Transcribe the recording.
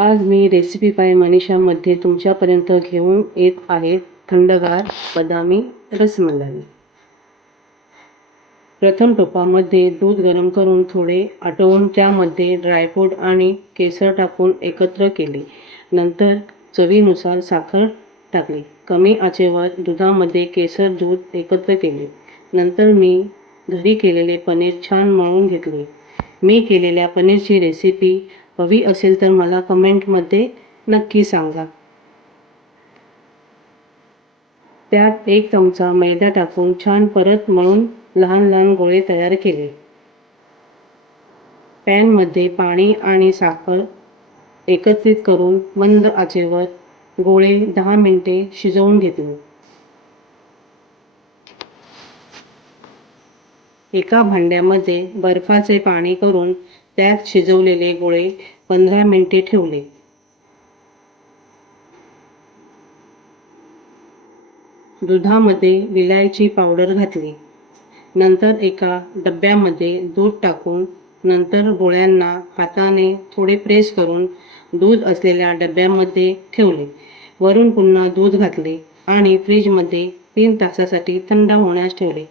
आज मी recipe bye मनीषामध्ये तुमच्यापर्यंत घेऊन येत आहे थंडगार बदामी रसमलाई. प्रथम टोपामध्ये दूध गरम करून थोडे आटवून त्यामध्ये ड्रायफ्रूट आणि केसर टाकून एकत्र केले. नंतर चवीनुसार साखर टाकली. कमी आचेवर दुधामध्ये केसर दूध एकत्र केले. नंतर मी घरी केलेले पनीर छान मळून घेतले. मी केलेल्या पनीरची रेसिपी हवी असेल तर मला कमेंटमध्ये नक्की सांगा. त्यात एक चमचा मैदा टाकून छान परत मळून लहान लहान गोळे तयार केले. पॅनमध्ये पाणी आणि साखर एकत्रित करून मंद आचेवर गोळे दहा मिनिटे शिजवून घेतले. एका भांड्यामध्ये बर्फाचे पाणी करून त्यात शिजवलेले गोळे पंधरा मिनिटे ठेवले. दुधामध्ये विलायची पावडर घातली. नंतर एका डब्यामध्ये दूध टाकून नंतर गोळ्यांना हाताने थोडे प्रेस करून दूध असलेल्या डब्यामध्ये ठेवले. वरून पुन्हा दूध घातले आणि फ्रीजमध्ये तीन तासासाठी थंड होण्यास ठेवले.